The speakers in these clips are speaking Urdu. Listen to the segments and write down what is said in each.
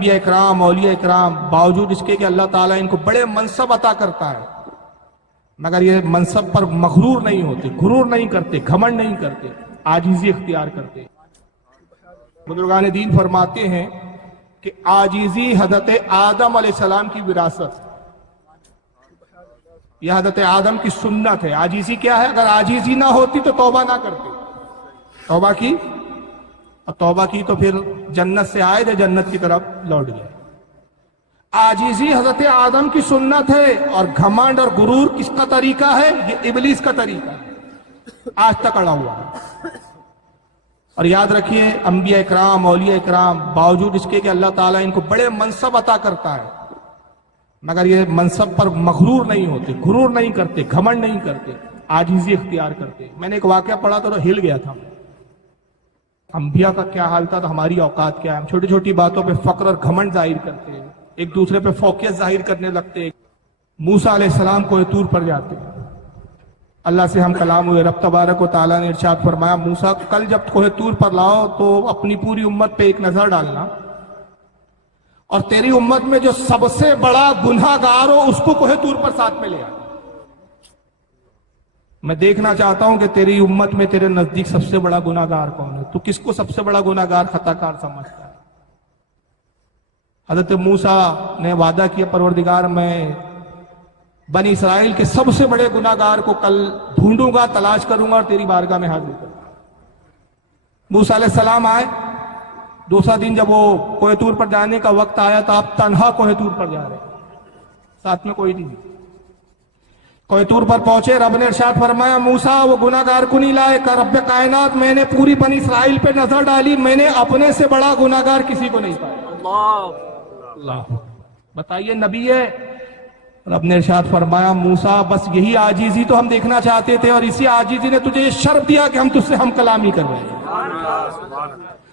انبیاء اکرام اولیاء اکرام باوجود اس کے کہ اللہ تعالیٰ ان کو بڑے منصب عطا کرتا ہے مگر یہ منصب پر مغرور نہیں ہوتے، غرور نہیں کرتے، گھمنڈ نہیں کرتے، عاجزی اختیار کرتے۔ بزرگان دین فرماتے ہیں کہ عاجزی حضرت آدم علیہ السلام کی وراثت، یہ حضرت آدم کی سنت ہے۔ عاجزی کیا ہے؟ اگر عاجزی نہ ہوتی تو توبہ نہ کرتے، توبہ کی اور توبہ کی تو پھر جنت سے آئے تھے، جنت کی طرف لوٹ گئے۔ عاجزی حضرت آدم کی سنت ہے، اور گھمنڈ اور غرور کس کا طریقہ ہے؟ یہ ابلیس کا طریقہ ہے، آج تک اڑا ہوا ہے۔ اور یاد رکھیے انبیاء اکرام اولیاء اکرام باوجود اس کے کہ اللہ تعالیٰ ان کو بڑے منصب عطا کرتا ہے مگر یہ منصب پر مغرور نہیں ہوتے، غرور نہیں کرتے، گھمنڈ نہیں کرتے، عاجزی اختیار کرتے۔ میں نے ایک واقعہ پڑھا تو ہل گیا تھا، انبیاء کا کیا حال تھا تو ہماری اوقات کیا ہے۔ ہم چھوٹی چھوٹی باتوں پہ فخر اور گھمنڈ ظاہر کرتے ہیں، ایک دوسرے پہ فوقیت ظاہر کرنے لگتے ہیں۔ موسیٰ علیہ السلام کوہ طور پر جاتے ہیں، اللہ سے ہم کلام ہوئے، رب تبارک و تعالیٰ نے ارشاد فرمایا موسیٰ کل جب کوہ طور پر لاؤ تو اپنی پوری امت پہ ایک نظر ڈالنا، اور تیری امت میں جو سب سے بڑا گناہ گار ہو اس کو کوہ طور پر ساتھ میں لے آ۔ میں دیکھنا چاہتا ہوں کہ تیری امت میں تیرے نزدیک سب سے بڑا گناہ گار کون ہے، تو کس کو سب سے بڑا گناہ گار خطا کار سمجھتا ہے؟ حضرت موسیٰ نے وعدہ کیا پروردگار میں بنی اسرائیل کے سب سے بڑے گناہ گار کو کل ڈھونڈوں گا، تلاش کروں گا اور تیری بارگاہ میں حاضر کروں گا۔ موسیٰ علیہ السلام آئے، دوسرا دن جب وہ کوہ طور پر جانے کا وقت آیا تو آپ تنہا کوہ طور پر جا رہے ہیں، ساتھ میں کوئی نہیں۔ کوہ طور پر پہنچے، رب نے ارشاد فرمایا موسیٰ وہ گناہ گار کو نہیں لائے، کہ رب کائنات میں نے پوری بنی اسرائیل پہ نظر ڈالی، میں نے اپنے سے بڑا گناہ گار کسی کو نہیں پایا۔ اللہ بتائیے، نبی ہے۔ رب نے ارشاد فرمایا موسیٰ بس یہی عاجزی تو ہم دیکھنا چاہتے تھے، اور اسی عاجزی نے تجھے یہ شرف دیا کہ ہم تجھ سے ہم کلامی کر رہے ہیں۔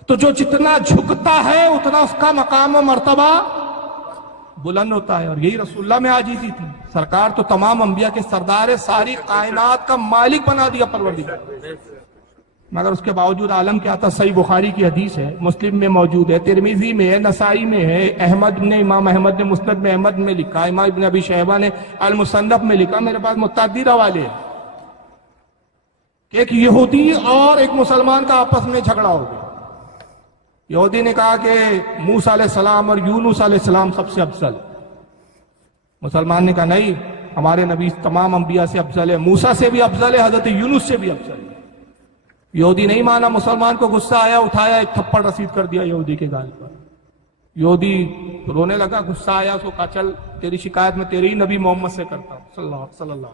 تو جو جتنا جھکتا ہے اتنا اس کا مقام و مرتبہ بلند ہوتا ہے، اور یہی رسول اللہ میں عاجزی تھی۔ سرکار تو تمام انبیاء کے سردار، ساری کائنات کا مالک بنا دیا پروردگار، مگر اس کے باوجود عالم کیا تھا؟ صحیح بخاری کی حدیث ہے، مسلم میں موجود ہے، ترمذی میں ہے، نسائی میں ہے، امام احمد نے مسند میں احمد میں لکھا، امام ابن ابی شیبہ نے المصنف میں لکھا، میرے پاس متعدد حوالے ہیں کہ ایک یہودی اور ایک مسلمان کا آپس میں جھگڑا ہو گیا۔ یہودی نے کہا کہ موسیٰ علیہ السلام اور یونس علیہ السلام سب سے افضل، مسلمان نے کہا نہیں، ہمارے نبی تمام انبیاء سے افضل ہے، موسیٰ سے بھی افضل ہے، حضرت یونس سے بھی افضل ہے۔ یہودی نہیں مانا، مسلمان کو غصہ آیا، اٹھایا ایک تھپڑ رسید کر دیا یہودی کے گال پر۔ یہودی رونے لگا، غصہ آیا، اس کو کہا چل تیری شکایت میں تیرے ہی نبی محمد سے کرتا ہوں صلی اللہ علیہ وسلم۔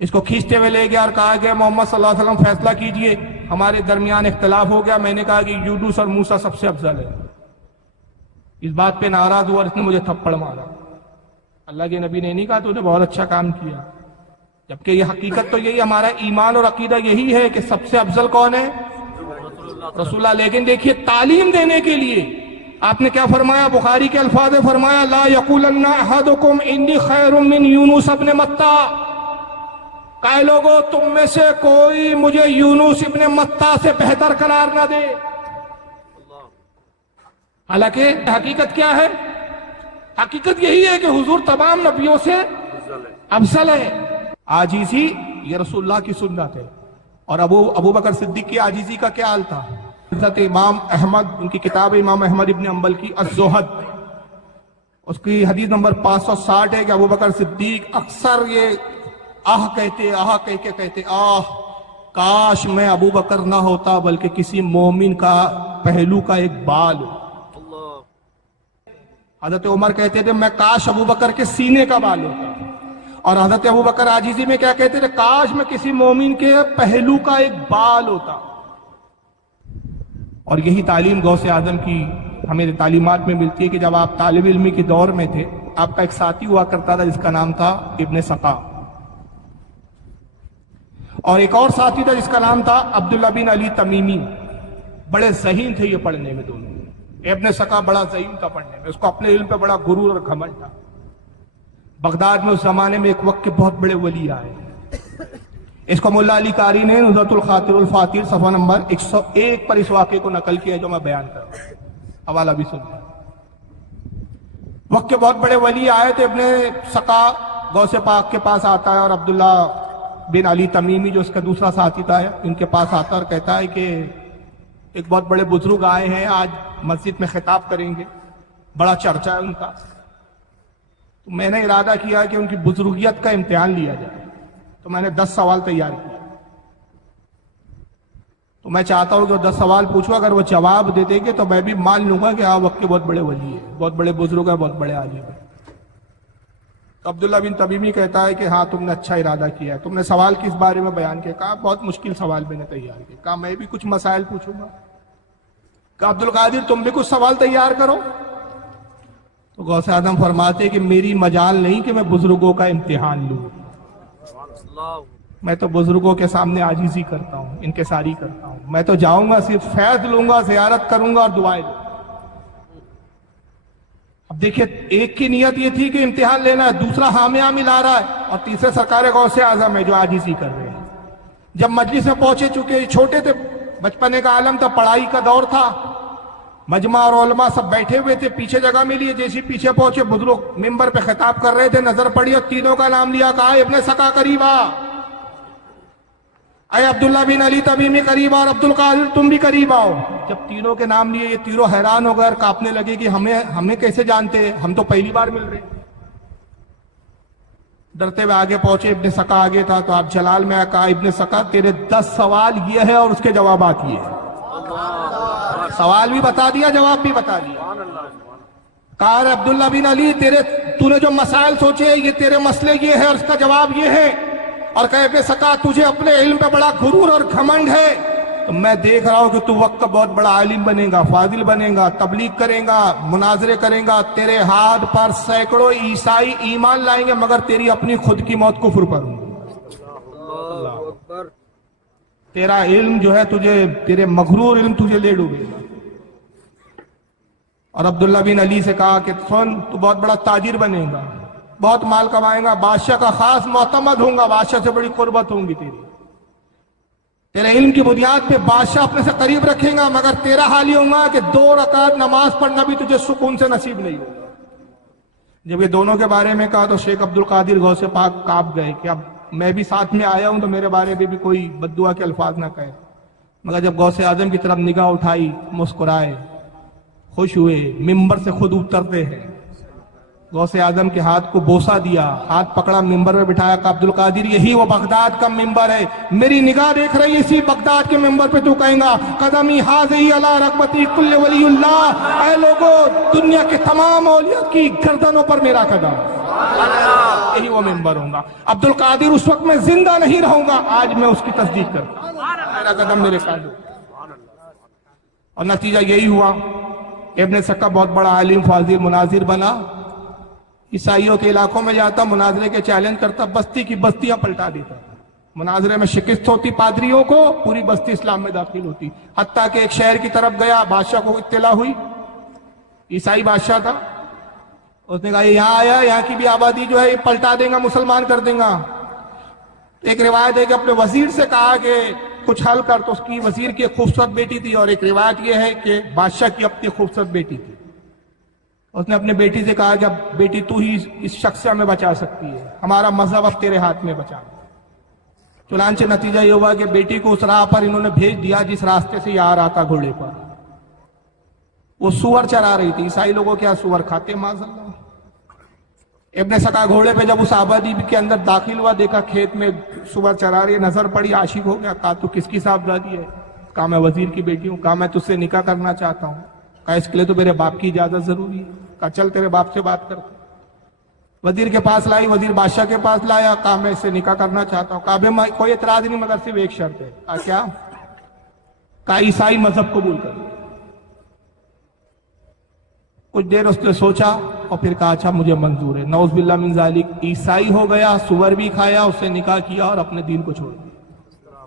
اس کو کھینچتے ہوئے لے گیا اور کہا کہ محمد صلی اللہ علیہ وسلم فیصلہ کیجئے، ہمارے درمیان اختلاف ہو گیا، میں نے کہا کہ یونس اور موسیٰ سب سے افضل ہے۔ اس بات پہ ناراض ہوا اور اس نے مجھے تھپڑ مارا۔ اللہ کے نبی نے نہیں کہا تو نے بہت اچھا کام کیا، جبکہ یہ حقیقت تو یہی، ہمارا ایمان اور عقیدہ یہی ہے کہ سب سے افضل کون ہے؟ رسول اللہ۔ لیکن دیکھیے تعلیم دینے کے لیے آپ نے کیا فرمایا؟ بخاری کے الفاظ فرمایا لا یقولن احدکم انی خیر من یونس ابن متى، کہے لوگو تم میں سے کوئی مجھے یونس ابن متى سے بہتر قرار نہ دے۔ حالانکہ حقیقت کیا ہے؟ حقیقت یہی ہے کہ حضور تمام نبیوں سے افضل ہے۔ عاجزی یہ رسول اللہ کی سنت ہے۔ اور ابو بکر صدیق کی عاجزی کا کیا حال تھا؟ حضرت امام احمد، ان کی کتاب امام احمد ابن حنبل کی الزہد، اس کی حدیث نمبر 560 ہے کہ ابو بکر صدیق اکثر یہ آہ کہتے، آہ کہہ کے کہتے، آہ کاش میں ابو بکر نہ ہوتا بلکہ کسی مومن کا پہلو کا ایک بال ہو۔ حضرت عمر کہتے تھے میں کاش ابو بکر کے سینے کا بال ہوتا، اور حضرت ابو بکر عاجزی میں کیا کہتے تھے؟ کاش میں کسی مومن کے پہلو کا ایک بال ہوتا۔ اور یہی تعلیم غوث اعظم کی ہمیں تعلیمات میں ملتی ہے کہ جب آپ طالب علمی کے دور میں تھے، آپ کا ایک ساتھی ہوا کرتا تھا جس کا نام تھا ابن سقا، اور ایک اور ساتھی تھا جس کا نام تھا عبداللہ بن علی تمیمی۔ بڑے ذہین تھے یہ پڑھنے میں دونوں۔ ابن سقا بڑا ذہین تھا پڑھنے میں، اس کو اپنے علم پہ بڑا غرور اور گھمنڈ تھا۔ بغداد میں اس زمانے میں ایک وقت کے بہت بڑے ولی آئے، اس کو ملا علی قاری نے نظرۃ الخاطر الفاتر صفحہ نمبر 101 پر اس واقعے کو نقل کیا جو میں بیان کر رہا ہوں، حوالہ بھی سنیں۔ وقت کے بہت بڑے ولی آئے تھے، ابن سقا غوث پاک کے پاس آتا ہے اور عبداللہ بن علی تمیمی جو اس کا دوسرا ساتھی تھا ان کے پاس آتا ہے اور کہتا ہے کہ ایک بہت بڑے بزرگ آئے ہیں، آج مسجد میں خطاب کریں گے، بڑا چرچا ہے ان کا۔ تو میں نے ارادہ کیا کہ ان کی بزرگیت کا امتحان لیا جائے، تو میں نے 10 سوال تیار کیے۔ تو میں چاہتا ہوں کہ وہ 10 سوال پوچھوں، اگر وہ جواب دے دیں گے تو میں بھی مان لوں گا کہ ہاں وقت کے بہت بڑے ولی ہیں، بہت بڑے بزرگ ہیں، بہت بڑے عالم ہیں۔ تو عبداللہ بن تمیمی کہتا ہے کہ ہاں تم نے اچھا ارادہ کیا ہے، تم نے سوال کس بارے میں بیان کیا؟ کہا بہت مشکل سوال میں نے تیار کیا۔ کہا میں بھی کچھ مسائل پوچھوں گا۔ کہا عبدالقادر تم بھی کچھ سوال تیار کرو۔ تو غوث اعظم فرماتے کہ میری مجال نہیں کہ میں بزرگوں کا امتحان لوں، میں تو بزرگوں کے سامنے عاجزی کرتا ہوں، انکساری کرتا ہوں، میں تو جاؤں گا صرف فیض لوں گا، زیارت کروں گا اور دعائیں لوں گا۔ اب دیکھیں ایک کی نیت یہ تھی کہ امتحان لینا ہے، دوسرا حامیہ ملا رہا ہے، اور تیسرے سرکار غوث اعظم ہے جو عاجزی کر رہے ہیں۔ جب مجلس میں پہنچے، چکے چھوٹے تھے، بچپنے کا عالم تھا، پڑھائی کا دور تھا، مجمع اور علماء سب بیٹھے ہوئے تھے، پیچھے جگہ ملی، جیسے پیچھے پہنچے بزرگ منبر پہ خطاب کر رہے تھے، نظر پڑی اور تینوں کا نام لیا، کہا ابن سقا قریب آ، اے عبداللہ بن علی تمیمی قریب آ، اور عبدالقادر تم بھی قریب آؤ۔ جب تینوں کے نام لیے یہ تینوں حیران ہو گئے، کانپنے لگے کہ ہمیں کیسے جانتے ہیں، ہم تو پہلی بار مل رہے ہیں۔ ڈرتے ہوئے آگے پہنچے، ابن سقا آگے تھا، تو آپ جلال میں کہا ابن سقا تیرے 10 سوال یہ ہے اور اس کے جوابات یہ ہیں۔ سوال بھی بتا دیا، جواب بھی بتا دیا۔ کہا عبداللہ بن علی تو نے جو مسائل سوچے یہ تیرے مسئلے یہ ہے اور اس کا جواب یہ ہے، اور کہے ابن سقا تجھے اپنے علم پہ بڑا غرور اور گھمنڈ ہے، تو میں دیکھ رہا ہوں کہ تو وقت کا بہت بڑا عالم بنے گا، فاضل بنے گا، تبلیغ کرے گا، مناظرے کرے گا، تیرے ہاتھ پر سینکڑوں عیسائی ایمان لائیں گے مگر تیری اپنی خود کی موت کفر پر ہوں گی۔ تیرا علم جو ہے تیرے مغرور علم تجھے لے ڈوبے گا۔ اور عبداللہ بن علی سے کہا کہ سن تو بہت بڑا تاجر بنے گا، بہت مال کمائے گا، بادشاہ کا خاص معتمد ہوں گا، بادشاہ سے بڑی قربت ہوں گی تیرے علم کی بنیاد پہ بادشاہ اپنے سے قریب رکھیں گا، مگر تیرا حال یہ ہوگا کہ 2 رکعت نماز پڑھنا بھی تجھے سکون سے نصیب نہیں ہوگا۔ جب یہ دونوں کے بارے میں کہا تو شیخ عبدالقادر غوث پاک کانپ گئے کہ اب میں بھی ساتھ میں آیا ہوں تو میرے بارے میں بھی کوئی بد دعا کے الفاظ نہ کہے۔ مگر جب غوث اعظم کی طرف نگاہ اٹھائی، مسکرائے، خوش ہوئے، ممبر سے خود اترتے ہیں، غوث اعظم کے ہاتھ کو بوسہ دیا، ہاتھ پکڑا، ممبر میں بٹھایا، کہ عبدالقادر یہی وہ بغداد کا ممبر ہے، میری نگاہ دیکھ رہی، اسی بغداد کے ممبر پہ تو کہیں گا قدمی حاضی علی رغبتی کل ولی اللہ، اے لوگوں دنیا کے تمام اولیاء کی گردنوں پر میرا قدم، یہی وہ ممبر ہوں گا۔ عبدالقادر اس وقت میں زندہ نہیں رہوں گا، آج میں اس کی تصدیق کروں، میرا قدم میرے قدم۔ اور نتیجہ یہی ہوا، ابن سقا بہت بڑا عالم، فاضل، مناظر بنا، عیسائیوں کے علاقوں میں جاتا، مناظرے کے چیلنج کرتا، بستی کی بستیاں پلٹا دیتا، مناظرے میں شکست ہوتی پادریوں کو، پوری بستی اسلام میں داخل ہوتی، حتیٰ کہ ایک شہر کی طرف گیا، بادشاہ کو اطلاع ہوئی، عیسائی بادشاہ تھا، اس نے کہا یہ یہاں آیا، یہاں کی بھی آبادی جو ہے یہ پلٹا دیں گا، مسلمان کر دیں گا۔ ایک روایت ہے کہ اپنے وزیر سے کہا کہ کچھ حل کر، تو اس کی وزیر کی ایک خوبصورت بیٹی تھی، اور ایک روایت یہ ہے کہ بادشاہ کی اپنی خوبصورت بیٹی تھی۔ اس نے اپنے بیٹی سے کہا کہ اب بیٹی تو ہی اس شخص سے ہمیں بچا سکتی ہے، ہمارا مذہب اب تیرے ہاتھ میں بچانا۔ چنانچہ نتیجہ یہ ہوا کہ بیٹی کو اس راہ پر انہوں نے بھیج دیا جس راستے سے یہ آ رہا تھا گھوڑے پر، وہ سور چرا رہی تھی، عیسائی لوگوں کیا سور کھاتے معاذ اللہ۔ ابن سقا گھوڑے پہ جب اس آبادی کے اندر داخل ہوا، دیکھا کھیت میں سور چرا رہی ہے، نظر پڑی، عاشق ہو گیا، کہا تو کس کی صاحبزادی ہے؟ کہا میں وزیر کی بیٹی ہوں، کہا میں تجھ سے نکاح کرنا چاہتا ہوں، کہا اس کے لیے تو میرے باپ کی اجازت ضروری ہے، کہا چل تیرے باپ سے بات کرتے۔ وزیر کے پاس لائی، وزیر بادشاہ کے پاس لایا، کہا میں اس سے نکاح کرنا چاہتا ہوں، کہا میں کوئی اعتراض نہیں مگر صرف ایک شرط ہے۔ کہا کیا؟ کہا عیسائی مذہب قبول کر۔ کچھ دیر اس نے سوچا اور پھر کہا اچھا مجھے منظور ہے، نعوذ باللہ من ذالک، عیسائی ہو گیا، سور بھی کھایا، اس سے نکاح کیا اور اپنے دین کو چھوڑ دیا۔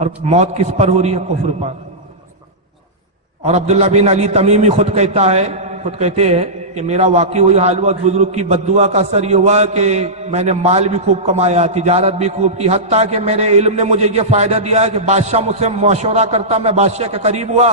اور موت کس پر ہو رہی ہے؟ کفر پر۔ اور عبداللہ بن علی تمیمی خود کہتے ہیں کہ میرا واقعی وہی حال ہوا، بزرگ کی بد دعا کا اثر یہ ہوا کہ میں نے مال بھی خوب کمایا، تجارت بھی خوب کی، حتیٰ کہ میرے علم نے مجھے یہ فائدہ دیا کہ بادشاہ مجھ سے مشورہ کرتا، میں بادشاہ کے قریب ہوا،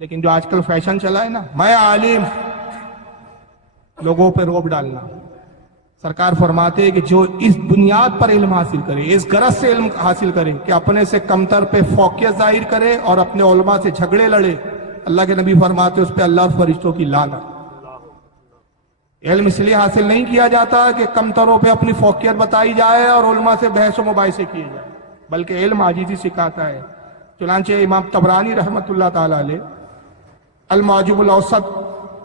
لیکن جو آج کل فیشن چلا ہے نا، میں عالم، لوگوں پہ روب ڈالنا. سرکار فرماتے ہیں کہ جو اس بنیاد پر علم حاصل کرے، اس غرض سے علم حاصل کرے کہ اپنے سے کمتر پہ فوقیت ظاہر کرے اور اپنے علماء سے جھگڑے لڑے، اللہ کے نبی فرماتے اس پہ اللہ اور فرشتوں کی لعنت. علم اس لیے حاصل نہیں کیا جاتا کہ کمتروں پہ اپنی فوقیت بتائی جائے اور علماء سے بحث و مباحثے کیے جائے، بلکہ علم عاجزی سکھاتا ہے. چنانچہ امام طبرانی رحمۃ اللہ تعالیٰ علیہ المعجم الاوسط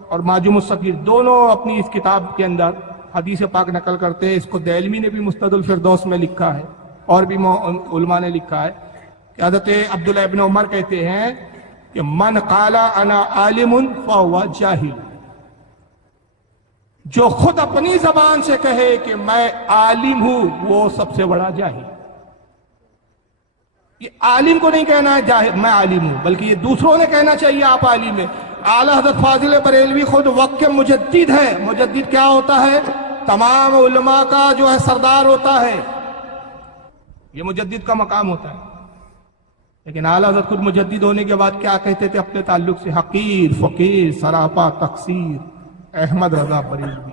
اور معجم الصغیر دونوں اپنی اس کتاب کے اندر حدیث پاک نقل کرتے ہیں. اس کو دہلوی نے بھی مستد الفردوس میں لکھا ہے اور بھی علماء نے لکھا ہے کہ حضرت عبداللہ ابن عمر کہتے ہیں کہ من قال انا عالم فهو جاہل، جو خود اپنی زبان سے کہے کہ میں عالم ہوں وہ سب سے بڑا جاہل. یہ عالم کو نہیں کہنا ہے جاہل میں عالم ہوں، بلکہ یہ دوسروں نے کہنا چاہیے آپ عالم ہیں. اعلیٰ حضرت فاضل بریلوی خود وقت کے مجدد ہے. مجدد کیا ہوتا ہے؟ تمام علماء کا جو ہے سردار ہوتا ہے، یہ مجدد کا مقام ہوتا ہے. لیکن اعلیٰ حضرت خود مجدد ہونے کے بعد کیا کہتے تھے اپنے تعلق سے؟ حقیر، فقیر، سراپا تقصیر، احمد رضا بریلوی.